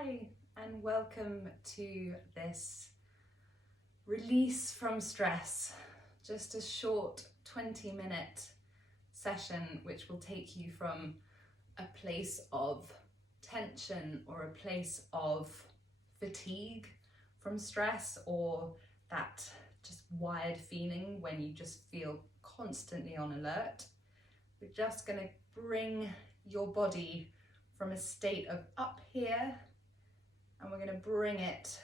Hi, and welcome to this release from stress. Just a short 20-minute session which will take you from a place of tension or a place of fatigue from stress, or that just wired feeling when you just feel constantly on alert. We're just going to bring your body from a state of up here, and we're going to bring it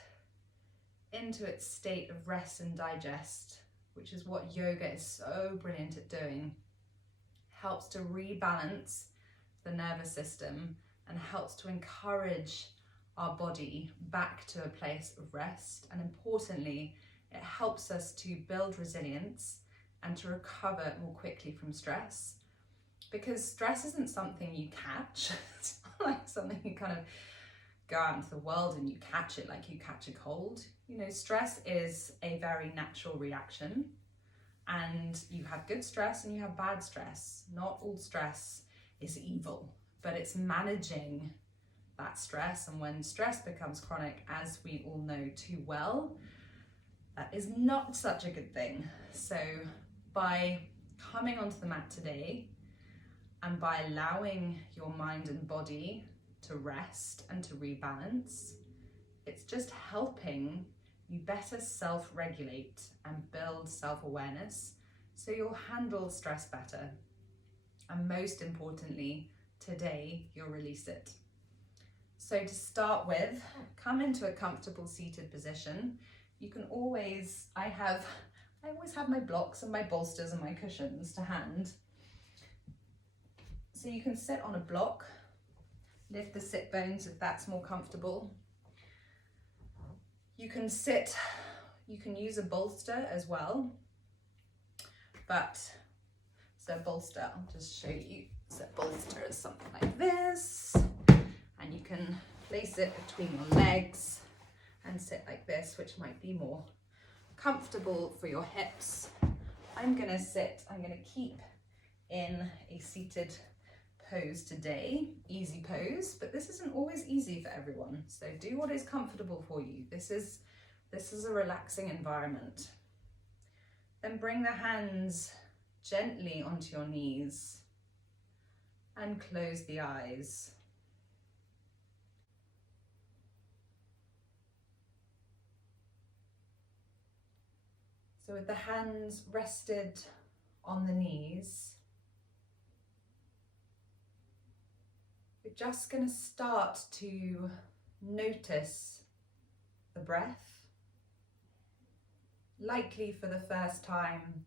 into its state of rest and digest, which is what yoga is so brilliant at doing. Helps to rebalance the nervous system and helps to encourage our body back to a place of rest. And importantly, it helps us to build resilience and to recover more quickly from stress. Because stress isn't something you catch. It's not like something you kind of go out into the world and you catch it like you catch a cold. You know, stress is a very natural reaction, and you have good stress and you have bad stress. Not all stress is evil, but it's managing that stress. And when stress becomes chronic, as we all know too well, that is not such a good thing. So by coming onto the mat today, and by allowing your mind and body to rest and to rebalance, it's just helping you better self-regulate and build self-awareness so you'll handle stress better. And most importantly, today you'll release it. So to start with, come into a comfortable seated position. You can always, I always have my blocks and my bolsters and my cushions to hand. So you can sit on a block, lift the sit bones if that's more comfortable. You can sit, you can use a bolster as well, but so a bolster, I'll just show you. So a bolster is something like this, and you can place it between your legs and sit like this, which might be more comfortable for your hips. I'm gonna keep in a seated pose today, easy pose, but this isn't always easy for everyone. So do what is comfortable for you. This is a relaxing environment. Then bring the hands gently onto your knees and close the eyes. So with the hands rested on the knees, we're just going to start to notice the breath, likely for the first time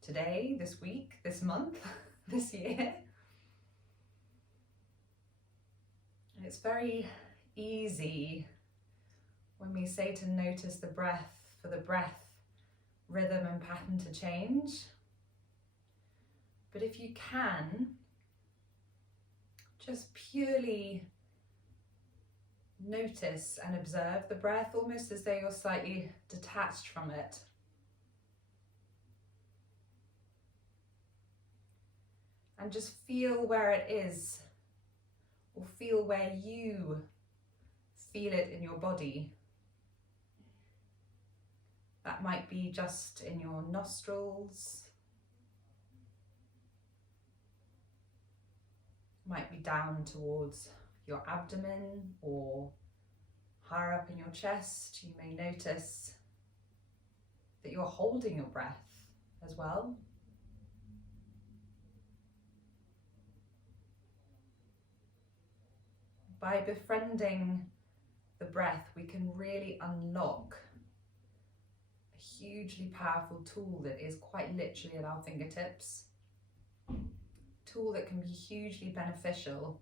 today, this week, this month, this year. And it's very easy when we say to notice the breath, for the breath, rhythm and pattern to change. But if you can, just purely notice and observe the breath, almost as though you're slightly detached from it. And just feel where it is, or feel where you feel it in your body. That might be just in your nostrils, might be down towards your abdomen or higher up in your chest. You may notice that you're holding your breath as well. By befriending the breath, we can really unlock a hugely powerful tool that is quite literally at our fingertips. Tool that can be hugely beneficial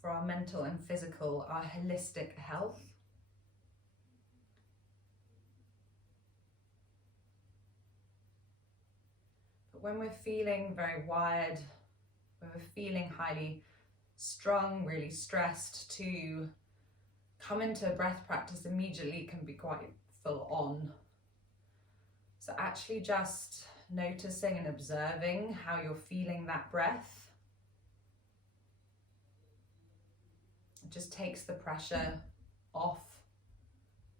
for our mental and physical, our holistic health. But when we're feeling very wired, when we're feeling highly strung, really stressed, to come into a breath practice immediately can be quite full on. So actually just noticing and observing how you're feeling that breath. It just takes the pressure off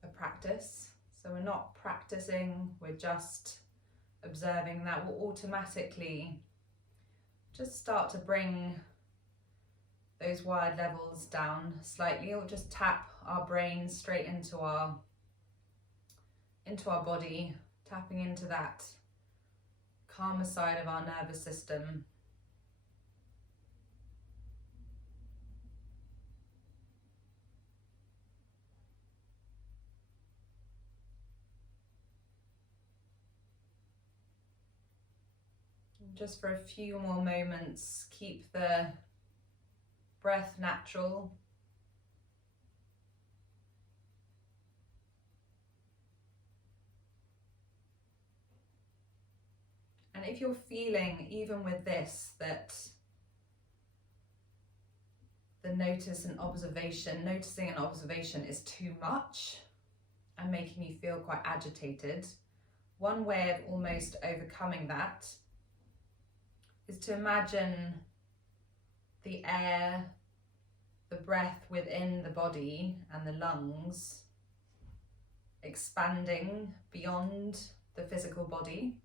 a practice. So we're not practicing, we're just observing. That will automatically just start to bring those wired levels down slightly, or just tap our brain straight into our body, tapping into that calmer side of our nervous system. Just for a few more moments, keep the breath natural. And if you're feeling, even with this, that the noticing and observation is too much and making you feel quite agitated, one way of almost overcoming that is to imagine the air, the breath within the body and the lungs expanding beyond the physical body,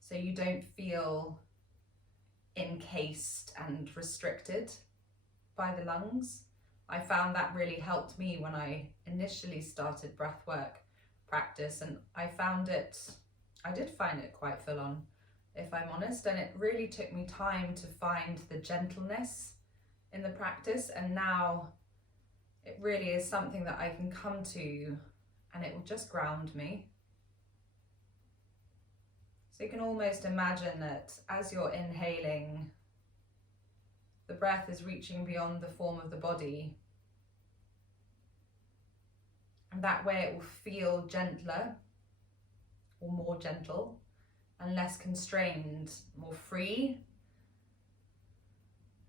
so you don't feel encased and restricted by the lungs. I found that really helped me when I initially started breathwork practice, and I did find it quite full on, if I'm honest, and it really took me time to find the gentleness in the practice, and now it really is something that I can come to and it will just ground me. So you can almost imagine that as you're inhaling, the breath is reaching beyond the form of the body, and that way it will feel gentler or more gentle and less constrained, more free.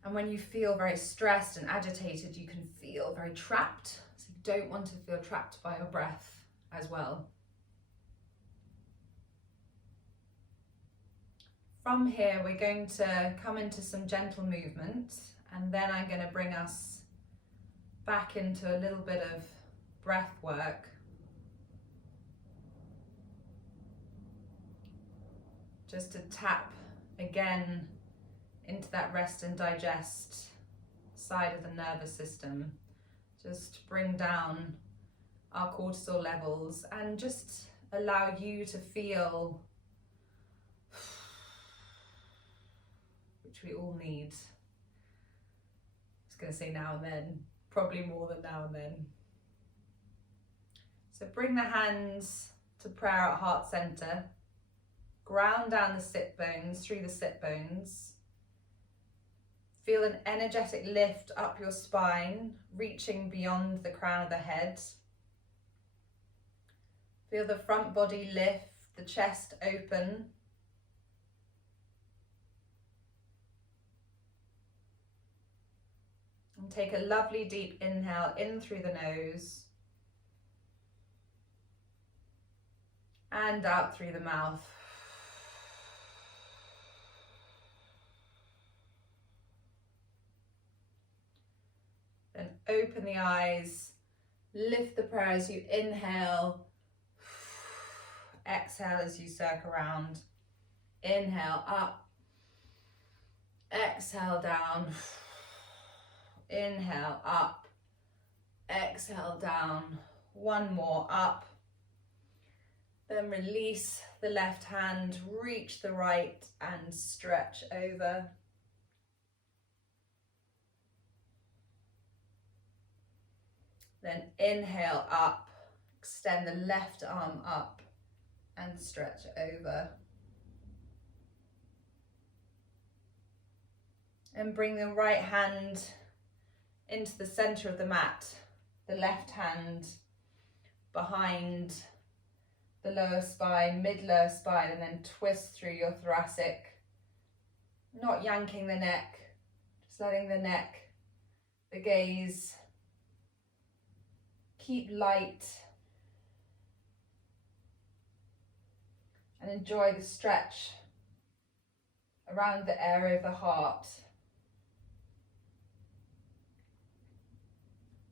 And when you feel very stressed and agitated, you can feel very trapped. So you don't want to feel trapped by your breath as well. From here, we're going to come into some gentle movement, and then I'm going to bring us back into a little bit of breath work. Just to tap again into that rest and digest side of the nervous system. Just bring down our cortisol levels and just allow you to feel, which we all need. I was going to say now and then, probably more than now and then. So bring the hands to prayer at heart center. Ground down the sit bones, through the sit bones. Feel an energetic lift up your spine, reaching beyond the crown of the head. Feel the front body lift, the chest open. And take a lovely deep inhale in through the nose and out through the mouth. Then open the eyes, lift the prayer as you inhale, exhale as you circle around. Inhale up, exhale down, inhale up, exhale down. One more up. Then release the left hand, reach the right and stretch over. Then inhale up, extend the left arm up and stretch over. And bring the right hand into the center of the mat, the left hand behind the lower spine, mid-lower spine, and then twist through your thoracic, not yanking the neck, just letting the neck, the gaze, keep light, and enjoy the stretch around the area of the heart.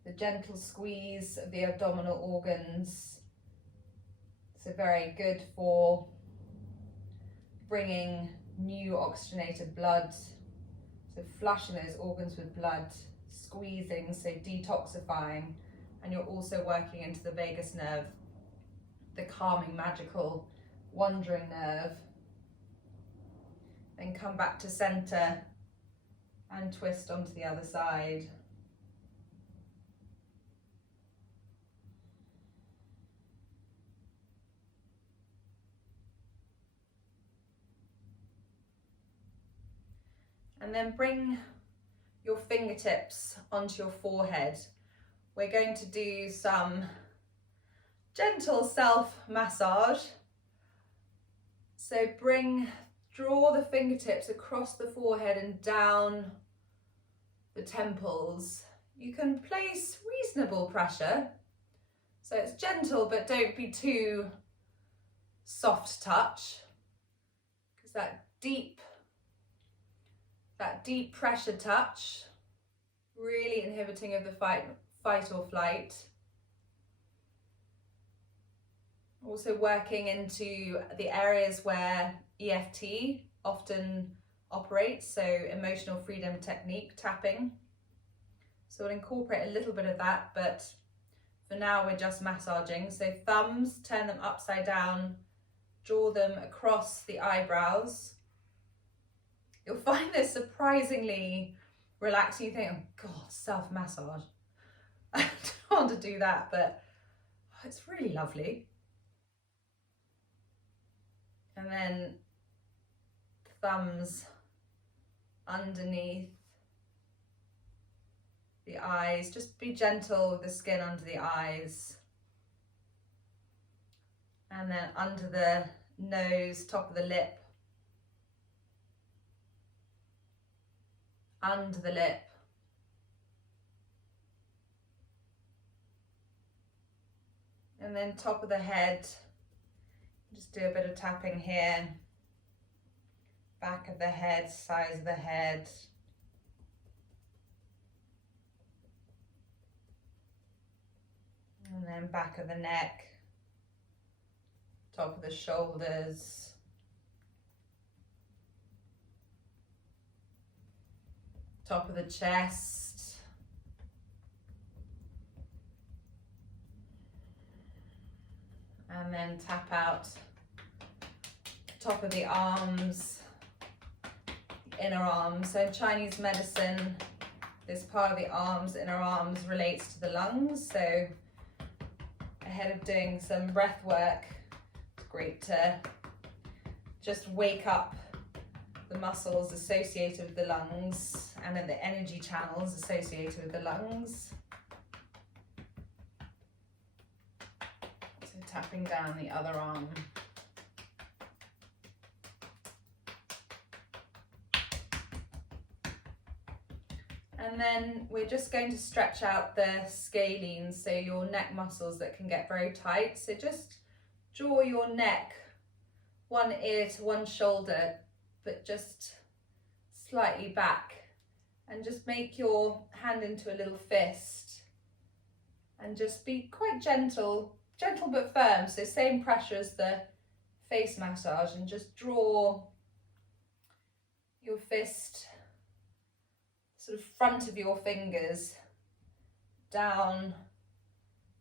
the gentle squeeze of the abdominal organs. So very good for bringing new oxygenated blood, so flushing those organs with blood, squeezing, so detoxifying, and you're also working into the vagus nerve, the calming, magical, wandering nerve. Then come back to center and twist onto the other side. And then bring your fingertips onto your forehead. We're going to do some gentle self-massage. So draw the fingertips across the forehead and down the temples. You can place reasonable pressure. So it's gentle, but don't be too soft touch, because that deep pressure touch, really inhibiting of the fight or flight. Also working into the areas where EFT often operates, so emotional freedom technique, tapping. So we'll incorporate a little bit of that, but for now we're just massaging. So thumbs, turn them upside down, draw them across the eyebrows. You'll find this surprisingly relaxing. You think, oh God, self-massage. I don't want to do that, but it's really lovely. And then thumbs underneath the eyes. Just be gentle with the skin under the eyes. And then under the nose, top of the lip. Under the lip. And then top of the head. Just do a bit of tapping here. Back of the head, sides of the head. And then back of the neck. Top of the shoulders. Top of the chest. And then tap out top of the arms, inner arms. So in Chinese medicine, this part of the arms, inner arms, relates to the lungs. So ahead of doing some breath work, it's great to just wake up the muscles associated with the lungs and then the energy channels associated with the lungs. So tapping down the other arm. And then we're just going to stretch out the scalenes, so your neck muscles that can get very tight. So just draw your neck, one ear to one shoulder, but just slightly back, and just make your hand into a little fist and just be quite gentle but firm. So same pressure as the face massage, and just draw your fist sort of front of your fingers down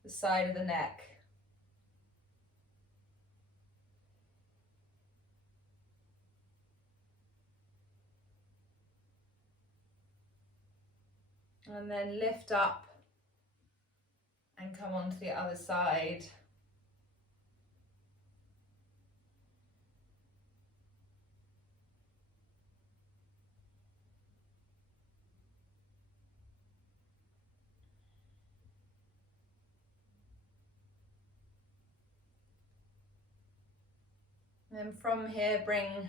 the side of the neck. And then lift up and come onto the other side. And then from here, bring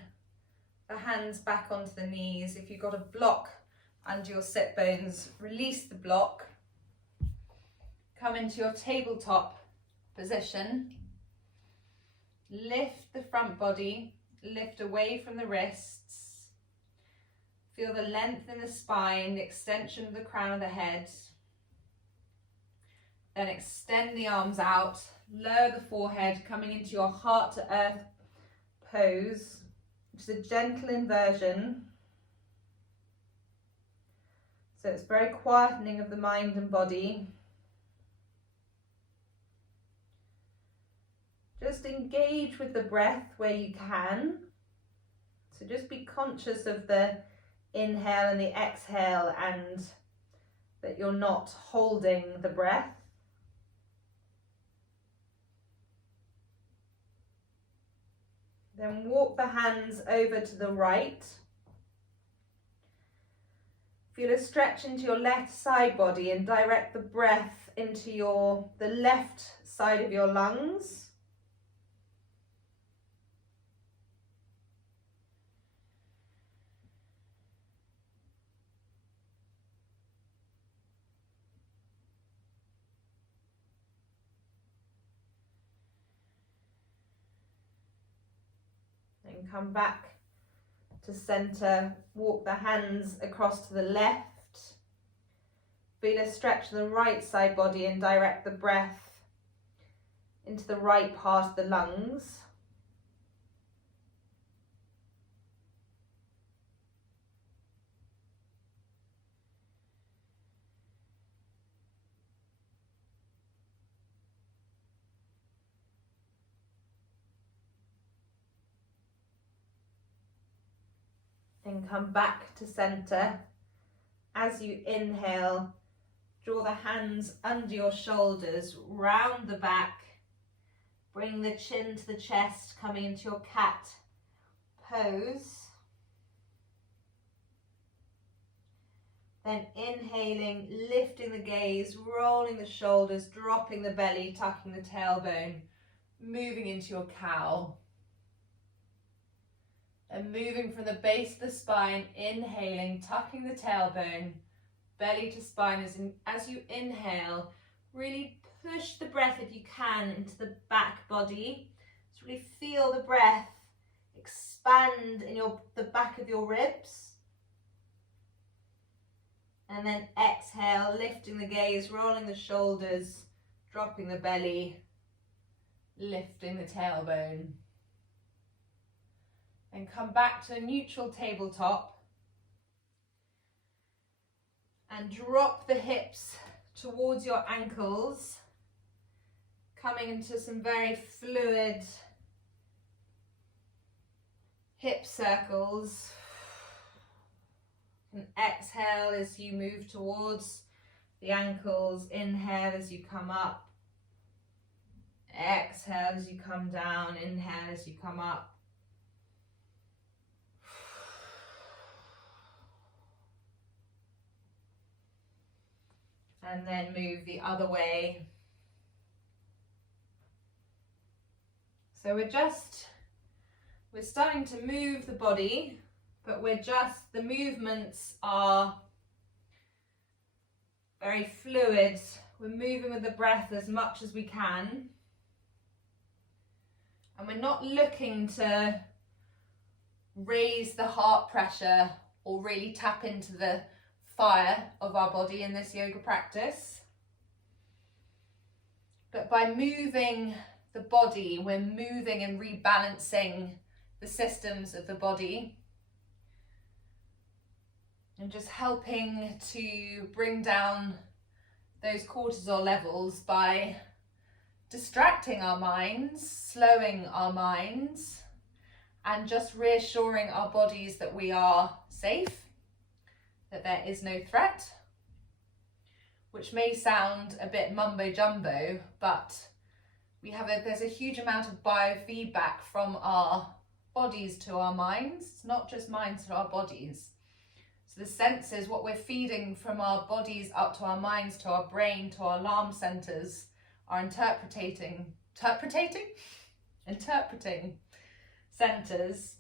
the hands back onto the knees. If you've got a block under your sit bones, release the block. Come into your tabletop position. Lift the front body, lift away from the wrists. Feel the length in the spine, the extension of the crown of the head. Then extend the arms out, lower the forehead, coming into your heart to earth pose, which is a gentle inversion. So it's very quietening of the mind and body. Just engage with the breath where you can. So just be conscious of the inhale and the exhale, and that you're not holding the breath. Then walk the hands over to the right. Feel a stretch into your left side body and direct the breath into the left side of your lungs. And come back to center, walk the hands across to the left. Feel a stretch in the right side body and direct the breath into the right part of the lungs. And come back to center. As you inhale, draw the hands under your shoulders, round the back, bring the chin to the chest, coming into your cat pose. Then inhaling, lifting the gaze, rolling the shoulders, dropping the belly, tucking the tailbone, moving into your cow. And moving from the base of the spine, inhaling, tucking the tailbone, belly to spine. As you inhale, really push the breath if you can into the back body. So really feel the breath expand in the back of your ribs. And then exhale, lifting the gaze, rolling the shoulders, dropping the belly, lifting the tailbone. And come back to a neutral tabletop and drop the hips towards your ankles, coming into some very fluid hip circles. And exhale as you move towards the ankles, inhale as you come up, exhale as you come down, inhale as you come up. And then move the other way. So we're starting to move the body, but the movements are very fluid. We're moving with the breath as much as we can. And we're not looking to raise the heart pressure or really tap into the fire of our body in this yoga practice. But by moving the body, we're moving and rebalancing the systems of the body and just helping to bring down those cortisol levels by distracting our minds, slowing our minds, and just reassuring our bodies that we are safe, that there is no threat, which may sound a bit mumbo jumbo, but there's a huge amount of biofeedback from our bodies to our minds, not just minds to our bodies. So the senses, what we're feeding from our bodies up to our minds, to our brain, to our alarm centers, are interpreting centers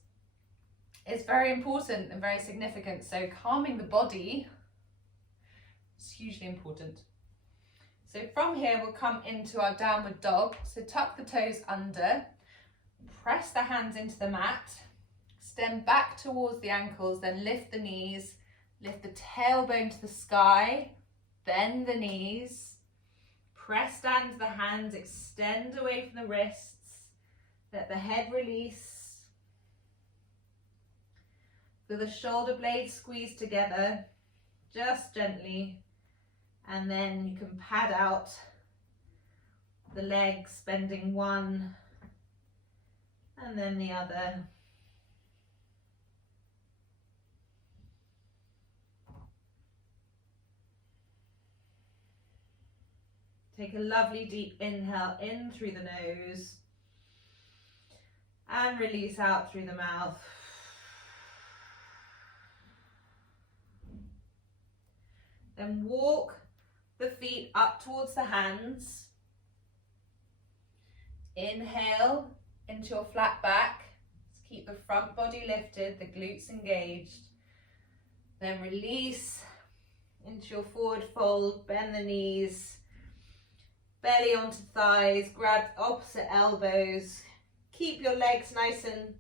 is very important and very significant. So calming the body is hugely important. So from here, we'll come into our downward dog. So tuck the toes under, press the hands into the mat, extend back towards the ankles, then lift the knees, lift the tailbone to the sky, bend the knees, Press down to the hands, extend away from the wrists. Let the head release. Feel the shoulder blades squeeze together, just gently. And then you can pad out the legs, bending one and then the other. Take a lovely deep inhale in through the nose and release out through the mouth. Then walk the feet up towards the hands. Inhale into your flat back. Just keep the front body lifted, the glutes engaged. Then release into your forward fold, bend the knees, belly onto thighs, grab opposite elbows. Keep your legs nice and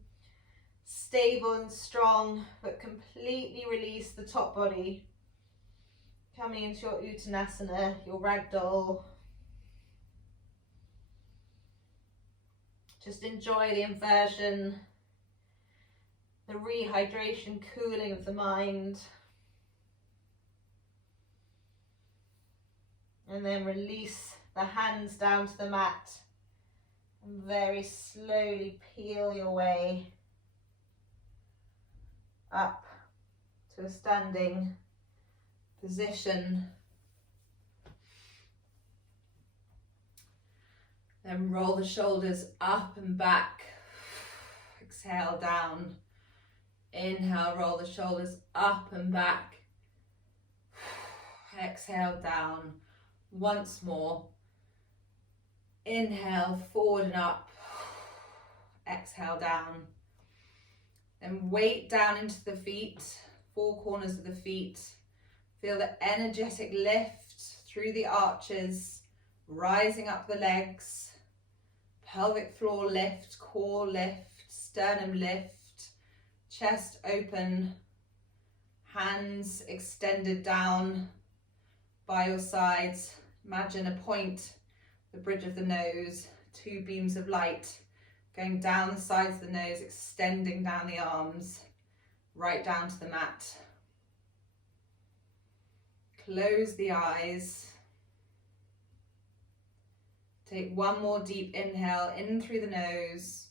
stable and strong, but completely release the top body. Coming into your Uttanasana, your ragdoll. Just enjoy the inversion, the rehydration, cooling of the mind. And then release the hands down to the mat. And very slowly peel your way up to a standing position. Then roll the shoulders up and back. Exhale down. Inhale, roll the shoulders up and back. Exhale down. Once more. Inhale, forward and up. Exhale down. Then weight down into the feet, four corners of the feet. Feel the energetic lift through the arches, rising up the legs. Pelvic floor lift, core lift, sternum lift, chest open, hands extended down by your sides. Imagine a point, the bridge of the nose, two beams of light going down the sides of the nose, extending down the arms, right down to the mat. Close the eyes. Take one more deep inhale in through the nose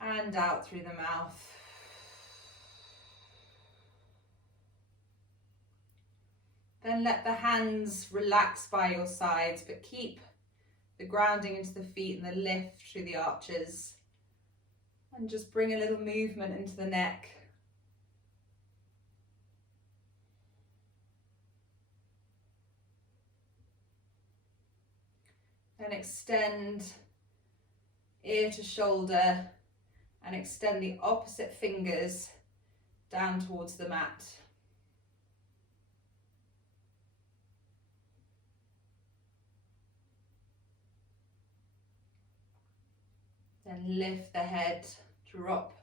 and out through the mouth. Then let the hands relax by your sides, but keep the grounding into the feet and the lift through the arches. And just bring a little movement into the neck. Then extend ear to shoulder and extend the opposite fingers down towards the mat. Then lift the head, drop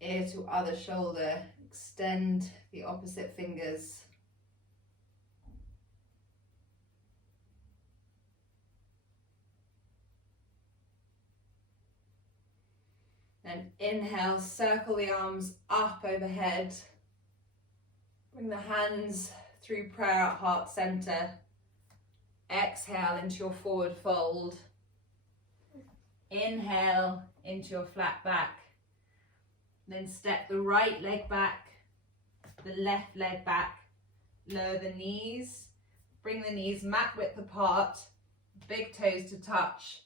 ear to other shoulder, extend the opposite fingers. Then inhale, circle the arms up overhead. Bring the hands through prayer at heart center. Exhale into your forward fold. Inhale into your flat back. Then step the right leg back, the left leg back. Lower the knees. Bring the knees mat width apart, big toes to touch.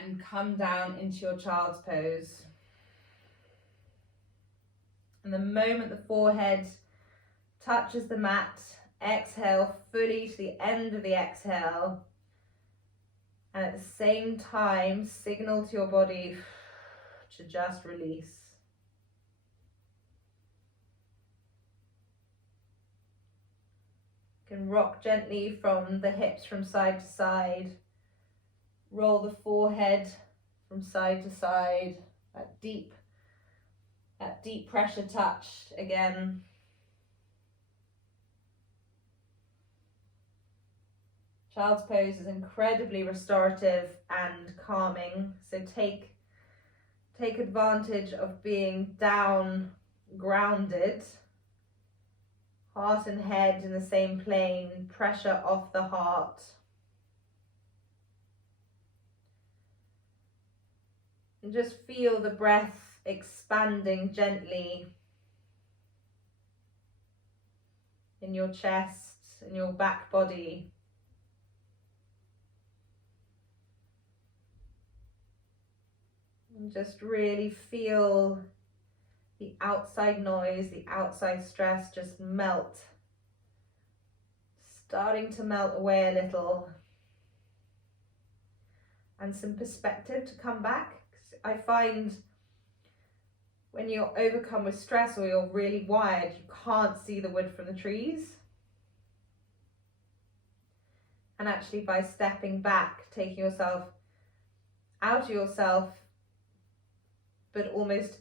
And come down into your child's pose. And the moment the forehead touches the mat, exhale fully to the end of the exhale. And at the same time, signal to your body to just release. You can rock gently from the hips from side to side. Roll the forehead from side to side, that deep pressure touch again. Child's pose is incredibly restorative and calming. So take advantage of being down, grounded, heart and head in the same plane, pressure off the heart. And just feel the breath expanding gently in your chest, in your back body. And just really feel the outside noise, the outside stress just melt. Starting to melt away a little. And some perspective to come back. I find when you're overcome with stress or you're really wired, you can't see the wood from the trees. And actually by stepping back, taking yourself out of yourself, but almost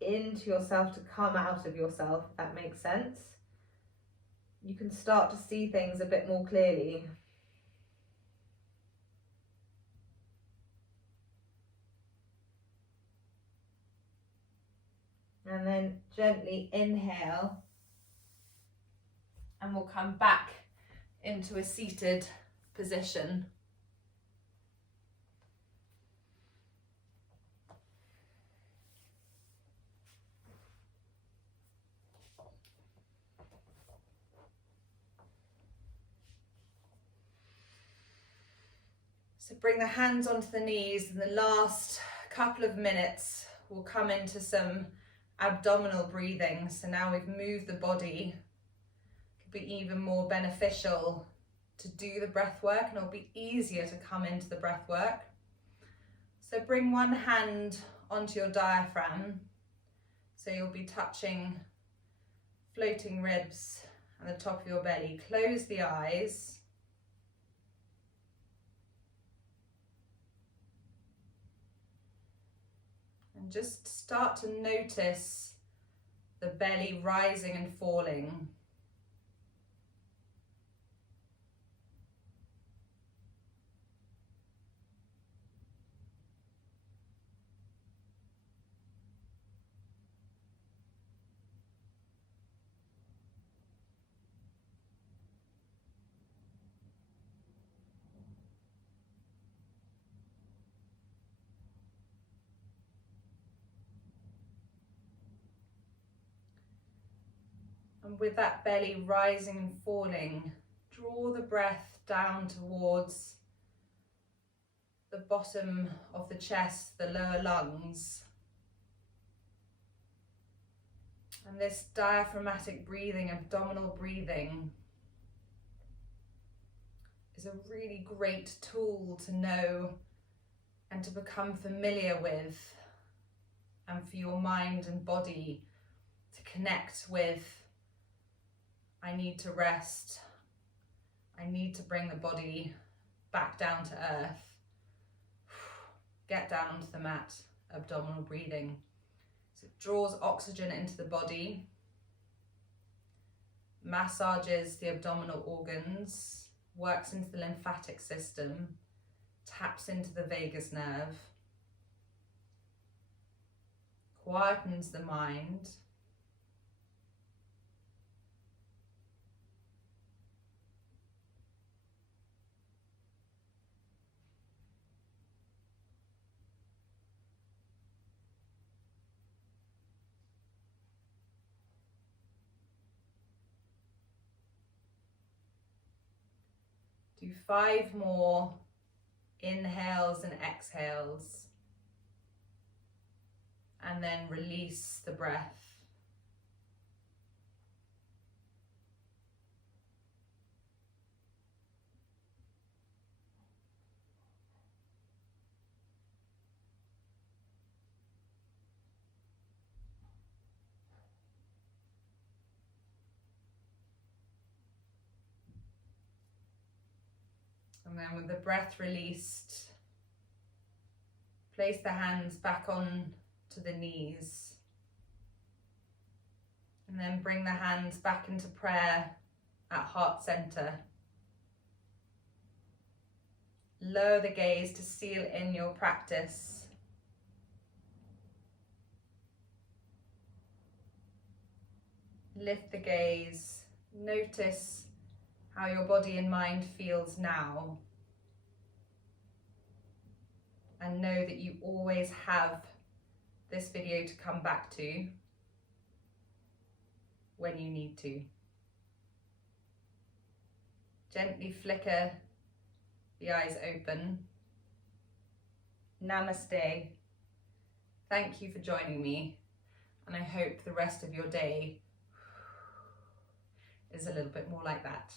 into yourself to come out of yourself, if that makes sense, you can start to see things a bit more clearly. And then gently inhale, and we'll come back into a seated position. So bring the hands onto the knees, and the last couple of minutes we'll come into some abdominal breathing. So now we've moved the body, it could be even more beneficial to do the breath work, and it'll be easier to come into the breath work. So bring one hand onto your diaphragm, so you'll be touching floating ribs and the top of your belly. Close the eyes. And just start to notice the belly rising and falling. And with that belly rising and falling, draw the breath down towards the bottom of the chest, the lower lungs. And this diaphragmatic breathing, abdominal breathing, is a really great tool to know and to become familiar with, and for your mind and body to connect with. I need to rest. I need to bring the body back down to earth. Get down onto the mat, abdominal breathing. So it draws oxygen into the body, massages the abdominal organs, works into the lymphatic system, taps into the vagus nerve, quietens the mind, do 5 more inhales and exhales, and then release the breath. And then with the breath released, place the hands back on to the knees. And then bring the hands back into prayer at heart center. lower the gaze to seal in your practice. Lift the gaze, notice how your body and mind feels now. And know that you always have this video to come back to when you need to. Gently flicker the eyes open. Namaste. Thank you for joining me, and I hope the rest of your day is a little bit more like that.